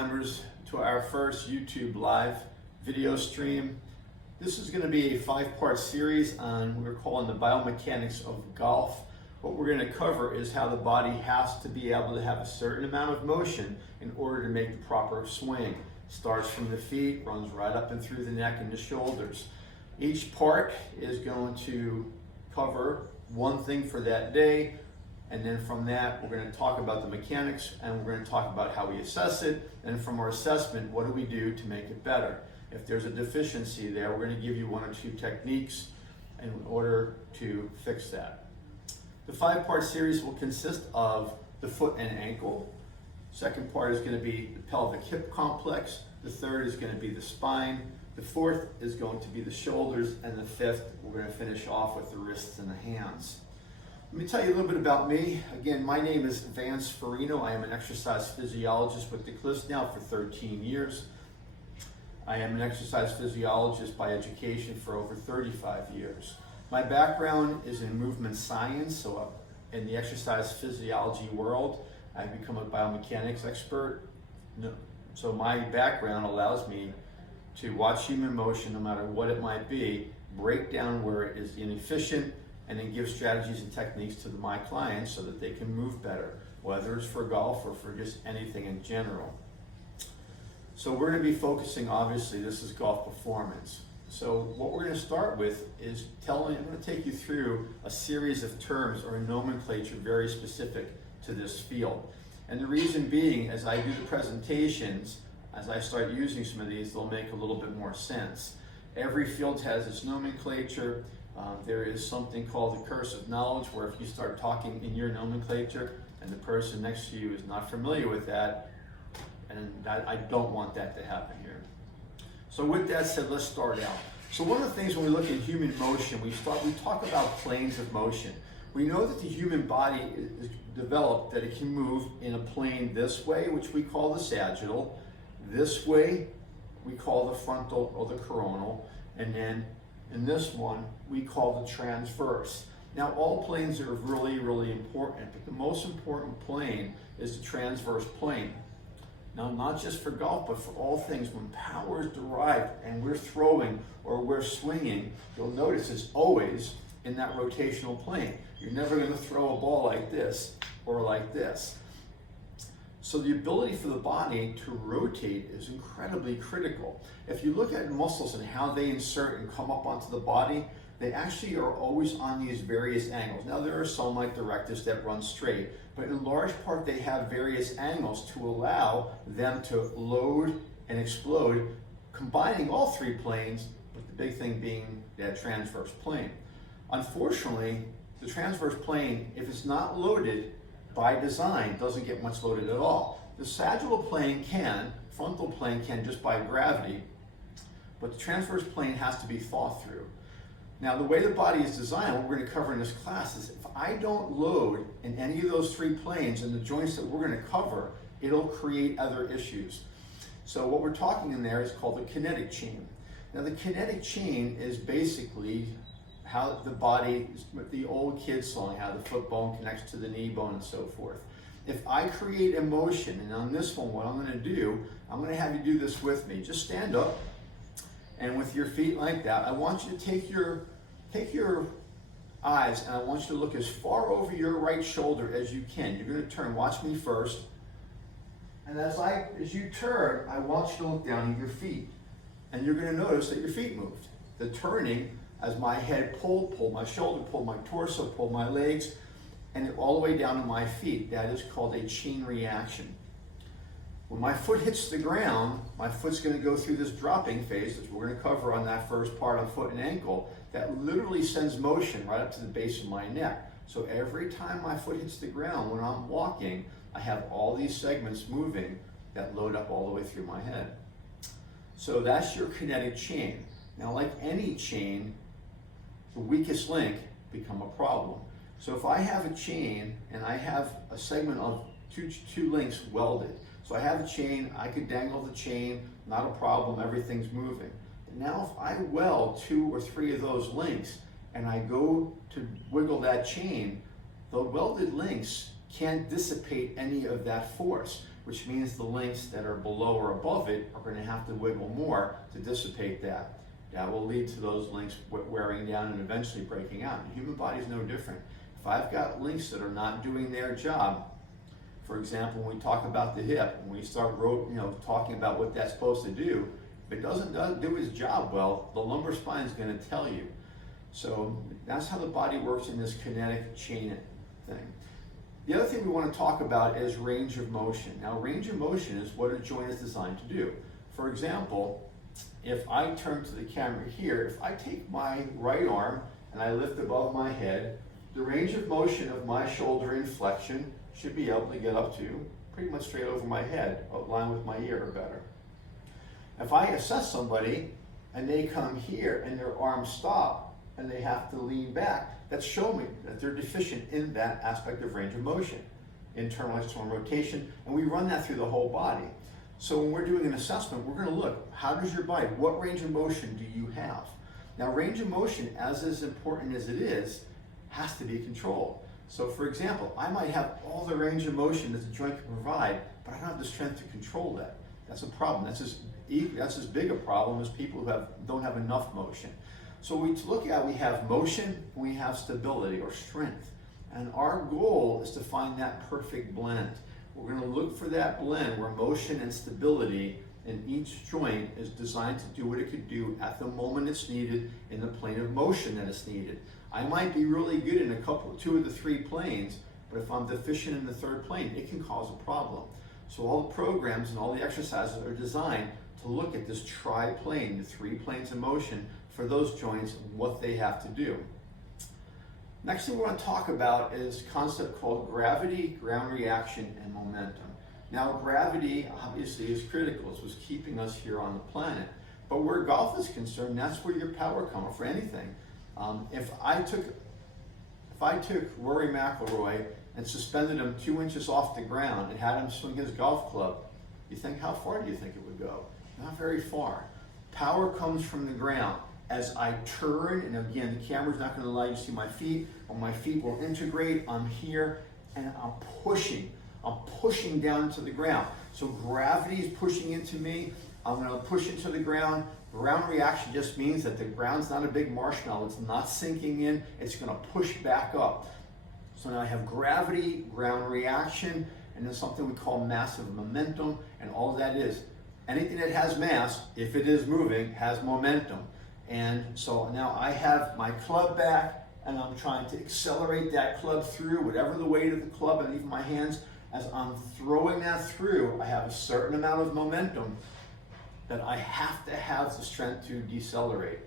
members, to our first YouTube live video stream. This is going to be a 5-part series on what we're calling the biomechanics of golf. What we're going to cover is how the body has to be able to have a certain amount of motion in order to make the proper swing. Starts from the feet, runs right up and through the neck and the shoulders. Each part is going to cover one thing for that day, and then from that we're going to talk about the mechanics, and we're going to talk about how we assess it, and from our assessment, what do we do to make it better. If there's a deficiency there, we're going to give you 1 or 2 techniques in order to fix that. The 5-part series will consist of the foot and ankle. Second part is going to be the pelvic hip complex. The third is going to be the spine. The fourth is going to be the shoulders. And the fifth, we're going to finish off with the wrists and the hands. Let me tell you a little bit about me. Again, my name is Vance Farino. I am an exercise physiologist with the Cliffs now for 13 years. I am an exercise physiologist by education for over 35 years. My background is in movement science, so in the exercise physiology world, I've become a biomechanics expert. So my background allows me to watch human motion, no matter what it might be, break down where it is inefficient, and then give strategies and techniques to my clients so that they can move better, whether it's for golf or for just anything in general. So we're going to be focusing, obviously, this is golf performance. So what we're going to start with is I'm going to take you through a series of terms or a nomenclature very specific to this field. And the reason being, as I do the presentations, as I start using some of these, they'll make a little bit more sense. Every field has its nomenclature. There is something called the curse of knowledge, where if you start talking in your nomenclature and the person next to you is not familiar with that, and I don't want that to happen here. So with that said, let's start out. So one of the things when we look at human motion, we talk about planes of motion. We know that the human body is developed that it can move in a plane this way, which we call the sagittal. This way, we call the frontal or the coronal. And then in this one, we call the transverse. Now, all planes are really, really important, but the most important plane is the transverse plane. Now, not just for golf, but for all things, when power is derived and we're throwing or we're swinging, you'll notice it's always in that rotational plane. You're never going to throw a ball like this or like this. So the ability for the body to rotate is incredibly critical. If you look at muscles and how they insert and come up onto the body, they actually are always on these various angles. Now there are some like the rectus that run straight, but in large part they have various angles to allow them to load and explode, combining all 3 planes, but the big thing being that transverse plane. Unfortunately, the transverse plane, if it's not loaded by design, doesn't get much loaded at all. The sagittal plane can, frontal plane can just by gravity, but the transverse plane has to be thought through. Now, the way the body is designed, what we're going to cover in this class, is if I don't load in any of those 3 planes and the joints that we're going to cover, it'll create other issues. So what we're talking in there is called the kinetic chain. Now, the kinetic chain is basically how the body, the old kid song, how the foot bone connects to the knee bone and so forth. If I create a motion, and on this one, what I'm going to do, I'm going to have you do this with me. Just stand up, and with your feet like that, I want you to take your eyes, and I want you to look as far over your right shoulder as you can. You're going to turn. Watch me first. And as you turn, I want you to look down at your feet. And you're going to notice that your feet moved. The turning, as my head pulled my shoulder, pulled my torso, pulled my legs, and all the way down to my feet. That is called a chain reaction. When my foot hits the ground, my foot's going to go through this dropping phase, which we're going to cover on that first part on foot and ankle, that literally sends motion right up to the base of my neck. So every time my foot hits the ground when I'm walking, I have all these segments moving that load up all the way through my head. So that's your kinetic chain. Now, like any chain, the weakest link become a problem. So if I have a chain and I have a segment of two links welded, so I have a chain, I could dangle the chain, not a problem, everything's moving. But now if I weld 2 or 3 of those links and I go to wiggle that chain, the welded links can't dissipate any of that force. which means the links that are below or above it are going to have to wiggle more to dissipate that. That will lead to those links wearing down and eventually breaking out. The human body is no different. If I've got links that are not doing their job, for example, when we talk about the hip, when we start talking about what that's supposed to do, if it doesn't do its job well, the lumbar spine is going to tell you. So that's how the body works in this kinetic chain thing. The other thing we want to talk about is range of motion. Now, range of motion is what a joint is designed to do. For example, if I turn to the camera here, if I take my right arm and I lift above my head, the range of motion of my shoulder inflection should be able to get up to pretty much straight over my head, aligned with my ear or better. If I assess somebody and they come here and their arms stop and they have to lean back, that's showing me that they're deficient in that aspect of range of motion, internal, external rotation, and we run that through the whole body. So when we're doing an assessment, we're going to look, how does your body, what range of motion do you have? Now, range of motion, as important as it is, has to be controlled. So for example, I might have all the range of motion that the joint can provide, but I don't have the strength to control that. That's a problem. That's as big a problem as people who don't have enough motion. So we look at, we have motion, we have stability or strength. And our goal is to find that perfect blend. We're going to look for that blend where motion and stability in each joint is designed to do what it could do at the moment it's needed in the plane of motion that it's needed. I might be really good in two of the three planes, but if I'm deficient in the third plane, it can cause a problem. So all the programs and all the exercises are designed to look at this tri-plane, the 3 planes of motion for those joints and what they have to do. Next thing we want to talk about is a concept called gravity, ground reaction, and momentum. Now, gravity obviously is critical. It's what's keeping us here on the planet. But where golf is concerned, that's where your power comes for anything. If I took Rory McIlroy and suspended him 2 inches off the ground and had him swing his golf club, how far do you think it would go? Not very far. Power comes from the ground. As I turn, and again, the camera's not going to allow you to see my feet, but my feet will integrate. I'm here, and I'm pushing down to the ground. So gravity is pushing into me. I'm going to push into the ground. Ground reaction just means that the ground's not a big marshmallow. It's not sinking in. It's going to push back up. So now I have gravity, ground reaction, and then something we call massive momentum, and all that is. Anything that has mass, if it is moving, has momentum. And so now I have my club back, and I'm trying to accelerate that club through, whatever the weight of the club, and even my hands, as I'm throwing that through, I have a certain amount of momentum that I have to have the strength to decelerate.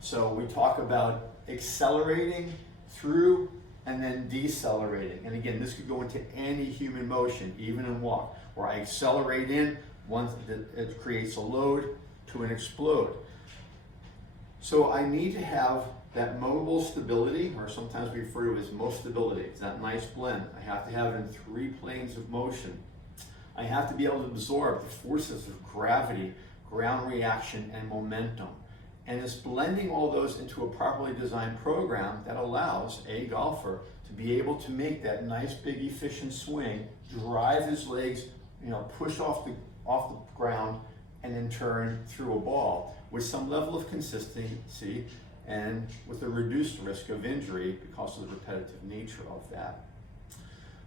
So we talk about accelerating through and then decelerating. And again, this could go into any human motion, even in walk, where I accelerate in, once it creates a load to an explode. So I need to have that mobile stability, or sometimes we refer to it as most stability. It's that nice blend. I have to have it in 3 planes of motion. I have to be able to absorb the forces of gravity, ground reaction, and momentum. And it's blending all those into a properly designed program that allows a golfer to be able to make that nice, big, efficient swing, drive his legs, push off the ground, and then turn through a ball with some level of consistency and with a reduced risk of injury because of the repetitive nature of that.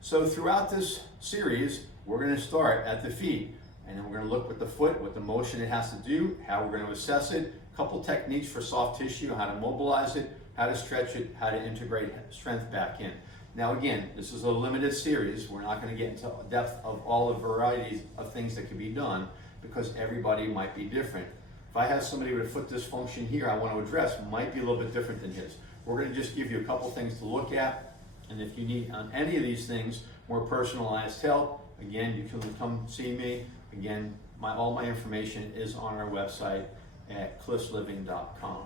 So throughout this series, we're going to start at the feet, and then we're going to look with the foot, what the motion it has to do, how we're going to assess it, a couple techniques for soft tissue, how to mobilize it, how to stretch it, how to integrate strength back in. Now again, this is a limited series. We're not going to get into depth of all the varieties of things that can be done because everybody might be different. If I have somebody with a foot dysfunction here I want to address, might be a little bit different than his. We're going to just give you a couple things to look at, and if you need on any of these things more personalized help, again, you can come see me. Again, all my information is on our website at cliffsliving.com.